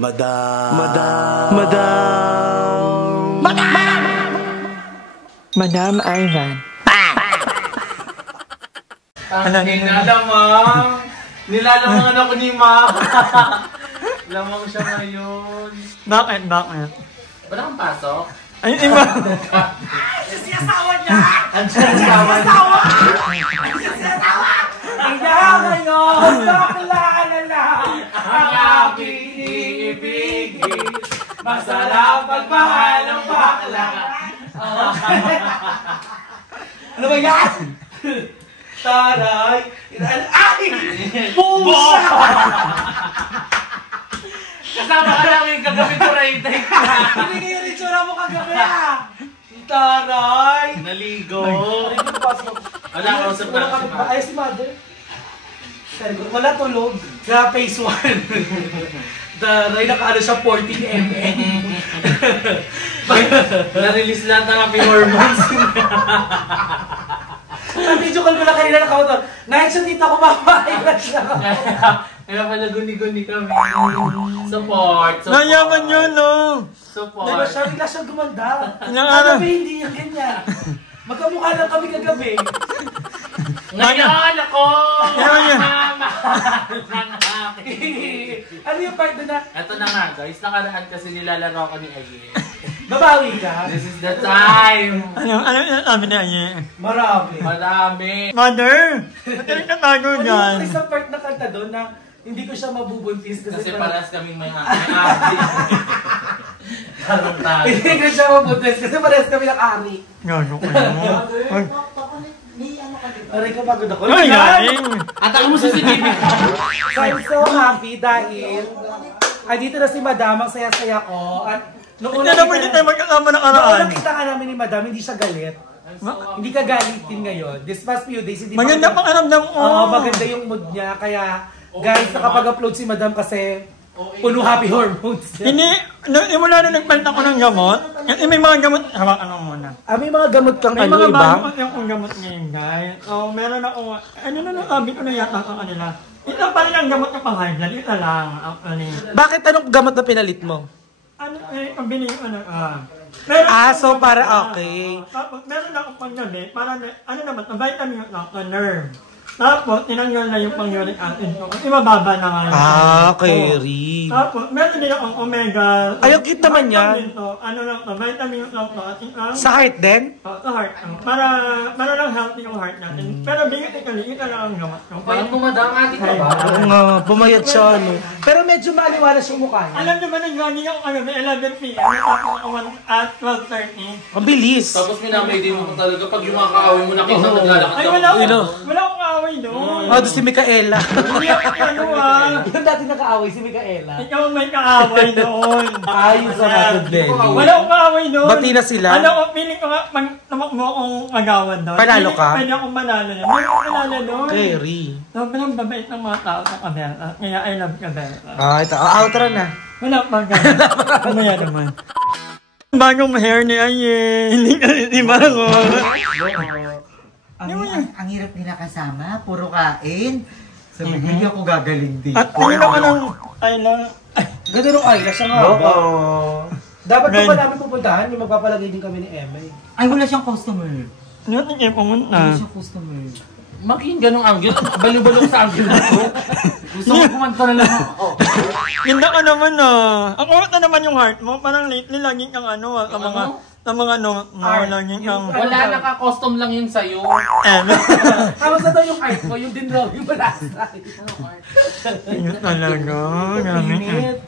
Madam. Madam Ivan. Lamang. Nilalamangan ako ni Ma. Lamang siya ngayon. Bakit? Wala kang pasok? Ay, iba. Si asawa niya! Andiyan si asawa! Kaya ngayon, nakalala na ang aking iibigin. Masarap pagmahal ng bakla. Ano ba yan? Taray! Ay! Pusa! Kasama ka namin kagabi ko rin. Hindi kayo rin tsura mo kagabi ah! Taray! Naligo! Wala ka sa plastic. Ay, si Mother. Wala tulog. Sa phase 1. Taray, nakaano siya 14mm. Na-release lahat ng happy hormones. Video call ko lang kanina nakamotor. Nahit siya dito ako mapapailan siya. Kaya pala guni-guni kami. Support. Nayaman yun, no? Support. Diba siya, bigla siyang gumanda. Inaarap. Kagabi hindi yung ganyan. Magkamukha lang kami kagabi. Ngayon ako! Ngayon. Ano yung part na? Ito na nga guys, nakaraan kasi nilalaro ako ni Aye. Babawi ka? This is the time! Ano sabi na niya? Marami. Marami! Mother! Ba't ka nagtatago Ano dyan? yung isang part na kanta doon na hindi ko siya mabubuntis Kasi parang- paras kaming may ari. Parang tayo. Hindi ko siya mabubuntis kasi parehas kami ng ari. Gago ko naman. Aray ko pagod ako. Ay, galing! At ako mo sa CCTV. So I'm so happy dahil dito na si Madam, ang saya-saya ko. At noong Hindi na pwede tayo magkasama ng araan. nakita nga namin ni Madam, hindi siya galit. Hindi ka galitin ngayon. This past few days, hindi Maganda pang aramdam ko. Oo, maganda yung mood niya. Kaya, guys, nakapag-upload si Madam kasi puno happy hormones niya. Hindi, mula na nagpalit ako ng gamot, may mga gamot, hawakan mo muna. May mga gamot kang May ano, mga iba? bago yung gamot ngayon, guys. So, meron ako, sabi ko na yata sa kanila. Ito pa rin ang gamot na pang-high blood, ito lang, actually. Bakit anong gamot na pinalit mo? Pambili ko na, So para okay. Tapos, meron ako pang-gabi, para, naman, vitamin yung nerve. Tapos, tinanggal na yung pang-uric acid ko. Kasi mababa na nga. Carry. Tapos, meron din akong omega. Ay, ang cute naman yan. Vitamin lang to. At Sa heart din? sa heart. Para lang healthy yung heart natin. Pero basically, ito lang ang gamot ko. Payat mo madam, adik ka ba? Oo nga, pumayat siya, no? Pero medyo maliwalas yung mukha niya. Alam naman ang galing ako may 11 p.m. Tapos ako at 12:30. Ang bilis. Tapos minamay din mo talaga pag yung mga kaaway mo nakita naglalakad Ay, ka. wala akong kaaway doon. Doon si Micaela. Hindi ako Yung dati nakaaway, si Micaela. Ikaw ang may kaaway doon. Ayos sa Matod Belly. Wala akong kaaway doon. Bati na sila? Feeling ko nga, tamakbo akong agawan doon. Panalo ka? Pwede akong manalo doon. May akong manalo doon. Carry. Sobrang babait ng mga tao sa Kabela. Kaya I love Kabela. Ito. Outro na. Wala pang ganun. Kumaya naman. Bagong hair ni Aye. Hindi bago. Ang hirap nila kasama, puro kain. Sabi ko, hindi ako gagaling dito. At tingin ako ng Ganda nung eyelash siya nga ba? Dapat pa ba namin pupuntahan? Yung magpapalagay din kami ni Emma. Ay, wala siyang customer. Ano tingin pumunta? Wala siyang customer. Maging ganong angle. Balong-balong sa angle ko. Gusto ko kumanta na lang ako. Ganda ka naman Ang kumat na naman yung heart mo. Parang lately laging kang sa mga laging kang... Wala, naka-custom lang yun sa'yo. Tapos na daw yung art ko, yung din raw, yung balasa. Ingat talaga. Gamit.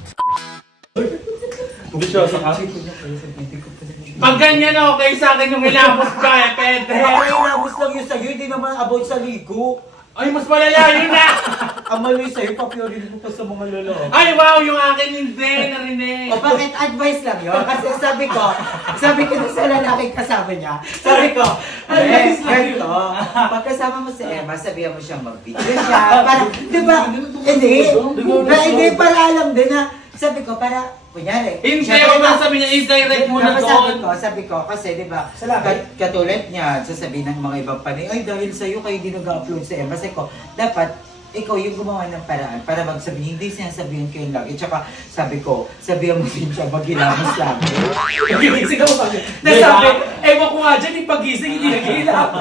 Pag ganyan okay sa akin yung ilabot ka pwede. Ay, inabos lang yun sa'yo, hindi naman about sa ligo. Ay, mas malala yun na! Ang mali sa'yo, papiorin mo pa sa mga lalaki. Ay, wow! Yung akin hindi, narinig. O bakit advice lang yun? Kasi sabi ko na sa lalaking kasama niya, sabi ko, ganito, pagkasama mo si Emma, sabihan mo siyang mag-video siya, para, di ba, hindi, para alam din na, sabi ko, para, kunyari. Hindi, ako ba sabi niya, is-direct mo na doon. Sabi ko, kasi di ba, katulad niya, sasabihin ng mga ibang panay, ay dahil sa'yo kayo hindi nag-upload sa Emma. Sabi ko, dapat, ikaw yung gumawa ng paraan para magsabihin, hindi sinasabihin ko yun lang. At saka sabi ko, sabihan mo din siya maghilamos lang. Pagising ako sabi. Nasabi, ewan ko nga dyan, yung pagising, hindi naghihilamos.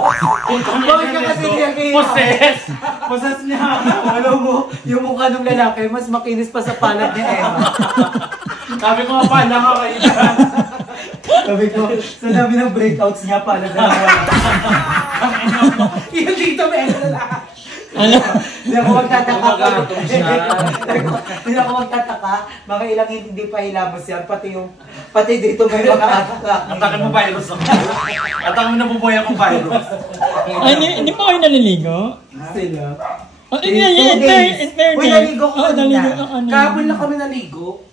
Bakit ka kasi naghihilamos? Poses niya. Alam mo, yung mukha ng lalaki, mas makinis pa sa palad ni Emma. Sabi ko nga pala ka kayo. Sabi ko, sa dami ng breakouts niya, palad na wala. Yung dito, may na. Hindi ako magtataka. Hindi ako magtataka. Mga ilang hindi pa hilamos yan. Pati dito may mga ataka. Atakin mo virus ako. Atakin mo nabubuhay akong virus. Ay, hindi pa kayo naliligo? Sila. Oh, in fairness. Uy, naligo ko naligo na. ako. Kahapon lang kami naligo.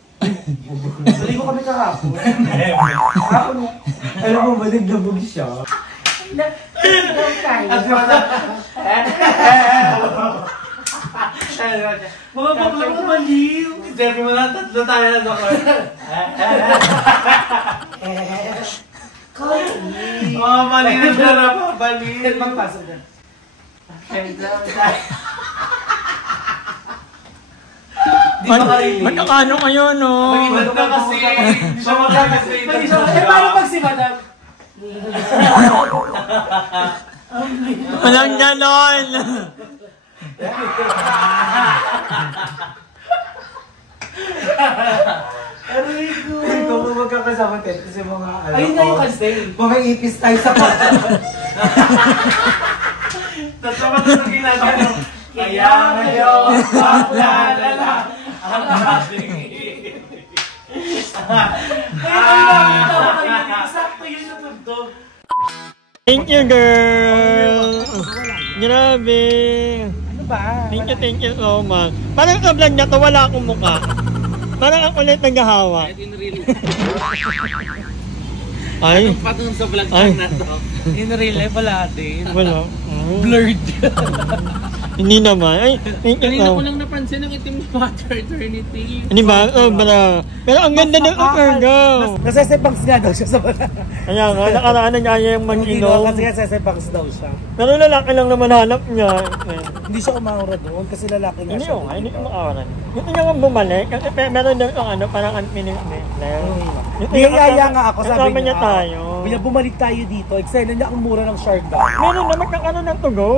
Naligo kami kahapon. Kahapon mo. Alam mo, maligdabog siya. Mga bakla mo baliw. Sabi mo lang, tatlo tayo na ako. Mga maliw na napabaliw. Magpasok na. Di ba karinig? Magkakano kayo, no? Mag-ibat ka kasi. Hindi siya magkakasay. Paano pag si Madam? Walang ganon! Ikaw mo magkakasama tayo kasi mga Ayun nga yung cancel. mga ipis tayo sa pata. Tapos matutugin natin. Kaya ngayon, maglalala ang ating Sakto yun na tugtog. Thank you, girl! Grabe! Ano ba? Thank you so much. Parang sa vlog na to, wala akong mukha. Parang ang ulit naghahawa. in real. Ay, Patungkol sa vlog Ay. na to. In real life, wala din. wala. Blurred. Hindi naman. Ay, thank you Kanina ko so lang napansin ang itim water eternity. Hindi ba? Bara. Pero ang ganda ng girl. Nasesepangs nga daw siya sa bala. Kaya nga, nakaraan na niya yung mag-inom. Kasi nga nasesepangs daw siya. Pero lalaki lang naman hanap niya. Hindi siya umaura doon kasi lalaki nga Hindi siya. ko nga, hindi ko makawaran. Gusto niya nga bumalik. Kasi meron daw yung ano, parang unfinished. Niyaya nga ako, sabi niya tayo. Bumalik tayo dito. Excited na ang mura ng shark daw. Meron na magkakaroon ng to go.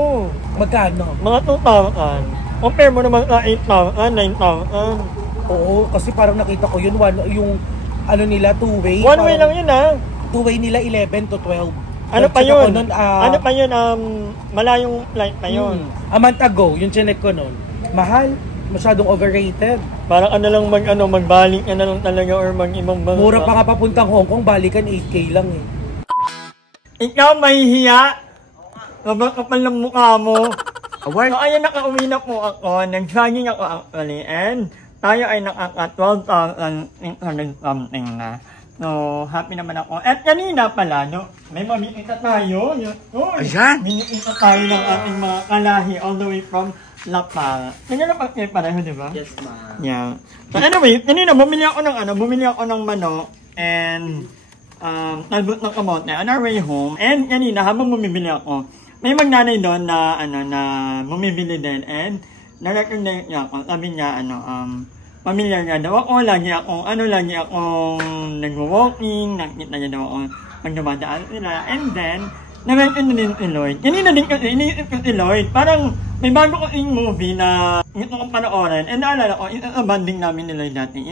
Magkano? Mga 2,000. Compare mo naman sa 8,000, 9,000. Oo, kasi parang nakita ko yun, yung ano nila, two-way. One way lang yun ah. Two-way nila 11 to 12. Ano pa Nag-check yun? ako nun, Ano pa yun? Malayong flight pa yun. A month ago, yung chinek ko nun. Mahal. Masyadong overrated. Parang magbalik ka na lang talaga or mag-ibang bansa. Mura pa nga papuntang Hong Kong, balikan 8K lang eh. Ikaw mahihiya. Sobrang kapal ng mukha mo. So ayun, nakauwi na po ako. Nag-jogging ako actually. And tayo ay nakaka 12,800 something na. So, happy naman ako. At kanina pala, no, may mamimita tayo. Ayan! Minimita tayo ng ating mga kalahi all the way from Lapang. Ganyan na pag pareho, di ba? Yes, ma'am. Yeah. So anyway, kanina bumili ako ng manok and talbot ng kamote on our way home. And kanina habang bumibili ako, may magnanay doon na na bumibili din and na-recognize niya ako. Sabi niya familiar nga daw ako, lagi akong nagwo-walking, nakita niya daw ako pag dumadaan sila. And then na-mention na din si Lloyd. Kanina din kasi iniisip ko si Lloyd. Parang may bago ko yung movie na gusto kong panoorin. And naalala ko, yung banding namin ni Lloyd dati,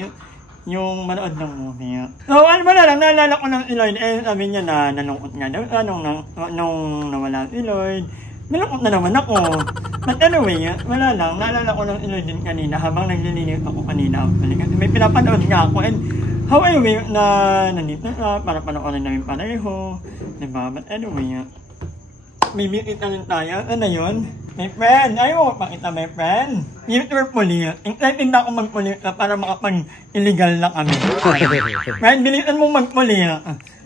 yung manood ng movie. So, naalala ko ng si Lloyd. Eh, sabi niya na nalungkot nga daw. Nung nawala si Lloyd, nalungkot na naman ako. But anyway, wala lang. Naalala ko ng si Lloyd din kanina habang naglilinis ako kanina. Kasi may pinapanood nga ako. And how anyway, nandito na para panoorin namin pareho. Diba? But anyway, may meet rin tayo. Ano yun? My friend! Ayaw ko pakita, my friend. You're police. Excited na ako mag-police para makapag-illegal na kami. Friend, bilisan mo mag-police.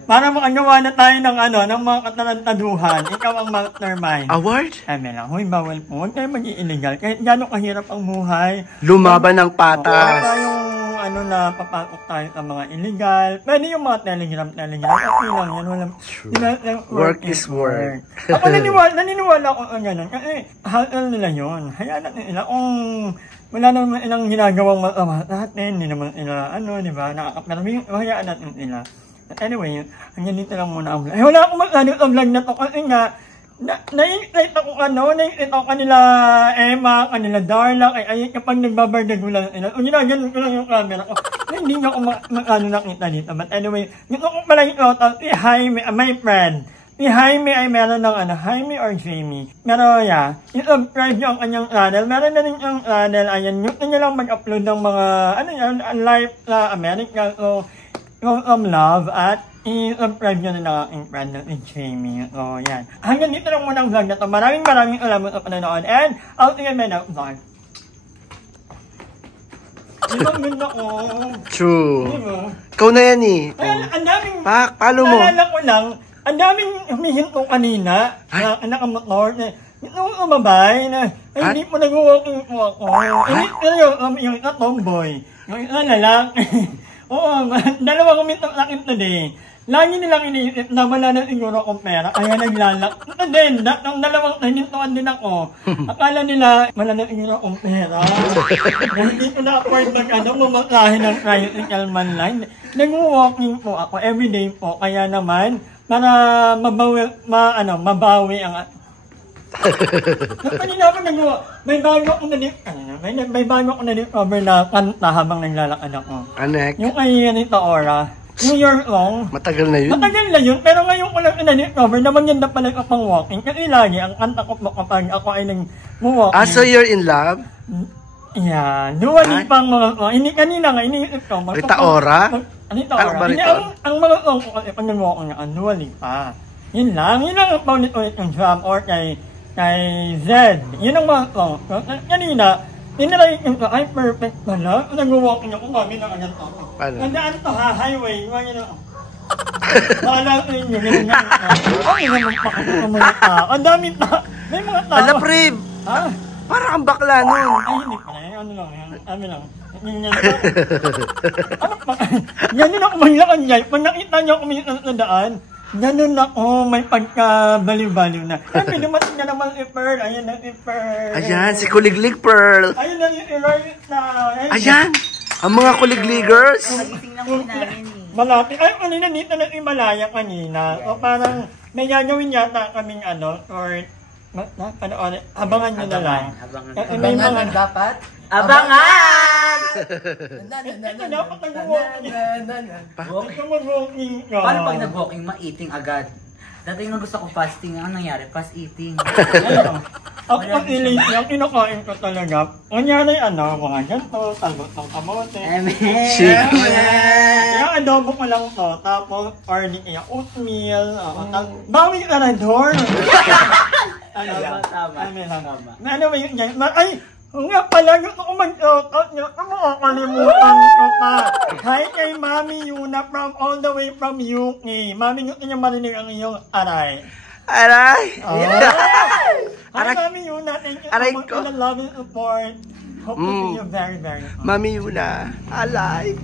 Para makagawa na tayo ng mga katarantaduhan. Ikaw ang mastermind. Award? Sabi lang, huy, bawal po. Huwag tayo mag-i-illegal. Kahit gano'ng kahirap ang buhay. Lumaban ng Wala patas. tayong ano na papasok tayo sa mga illegal. Pwede yung mga telegram. Okay lang yan. Walang, Work is work. Ako naniniwala ako ang ganun. Kasi hassle nila yun. Hayaan natin nila. Kung wala naman ilang ginagawang masama sa atin, hindi naman sila, di ba, nakakapermi, hayaan natin nila. But anyway, hanggang dito lang muna ang vlog. Wala akong mag-ano sa vlog na to kasi nga, nai-excite ako kanila Emma, kanila Darla, ay kapag nagbabardag mo lang sila, ginaganon ko lang yung camera ko. Hindi nga ako nakita dito. But anyway, gusto ko pala yung si Jaime, my friend. Si Jaime ay meron ng Jaime or Jamie. Pero yeah, i-subscribe nyo ang kanyang channel. Meron na rin yung channel, ayan, gusto nyo lang mag-upload ng mga, live sa America. So, love at i-subscribe nyo na lang aking friend na si Jamie. So, yan. Hanggang dito lang muna ang vlog na to. Maraming salamat sa panonood. And, I'll see you in my next vlog. Ibang ganda ko. True. Diba? Ikaw na yan eh. Ayan, ang daming, Palo mo. naalala ko lang, ang daming humihinto kanina na nakamotor na yung umabay na hindi po nag-walking po ako. Yung isa tomboy. Yung isa lalaki. Oo, dalawang huminto sa akin today. Lagi nilang iniisip na wala na siguro akong pera, kaya naglalak. Ito din, ng dalawang nanintuan din ako. Akala nila, wala na siguro akong pera. Hindi ko na-afford mamakahin ng tricycle man line. Nag-walking po ako, everyday po. Kaya naman, para mabawi ang... Kanina ako may bago akong na-discover na kanta habang naglalakad ako. Anek. Yung kay Anita Ora. New York long. Matagal na yun. Matagal na yun, pero ngayon ko lang na-discover na maganda pala ka pang walking. Kasi lagi, ang kanta ko kapag ako ay nag-walking. So you're in love? Yeah, duwali pang mga kanina nga, iniisip ko. Rita Ora? Anita Ora. Hindi, ang mga song ko kasi pag nag-walking nga, duwali pa. Yun lang ang paulit-ulit yung drum or kay Zed. Yun ang mga song. Kanina, tinry ko ay perfect pala. Nag-walking ako, mami na agad ako. Nandaan to ha, highway. Wala ko yun, ganun nga. Ay, naman pa ako mga tao. Ang dami pa. May mga tao. Ala, Prib! Ha? Parang ang bakla nun. Ay, hindi pa na. Ano lang yan? Ano lang. Ano pa? Ganun ako maglakad guys. Pag nakita niyo ako minsan sa daan, ganun ako, may pagka-baliw-baliw na. Ay, dumating na naman si Pearl. Ayan na si Pearl. Ayan, si Kuliglig Pearl. Ayun na si Eloise na. Ayan, ang mga Kuligligers. Tingnan ko namin eh. Malapit. Ay, kanina dito na si Malaya kanina. O parang may gagawin yata kaming or abangan nyo na lang. Abangan dapat? Abangan! Ito dapat nag-walking ka. Paano pag nag-walking, maiting agad? Dati nga gusto ko fasting, ang nangyari? Fast eating. Ako pag ilate yung kinakain ko talaga. Kunyari mga ganito, talbot ng kamote. Kaya adobo ko lang to, tapos ordi kaya oatmeal. Bawi ka na doon. Tama. Anyway, ay, nga pala, gusto ko mag-shoutout nyo. Makakalimutan ko pa. Hi kay Mami Yuna from all the way from UK. Mami, gusto niya marinig ang iyong aray. Aray! Hi Mami Yuna, thank you so much for the love and support. Hope to see you very, very soon. Mami Yuna, alay!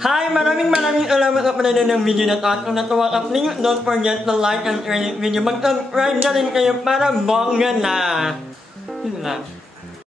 Hi! Maraming salamat sa panonood ng video na ito. At kung natuwa ka, please don't forget to like and share this video. Mag-subscribe na rin kayo para bongga na. Yun lang.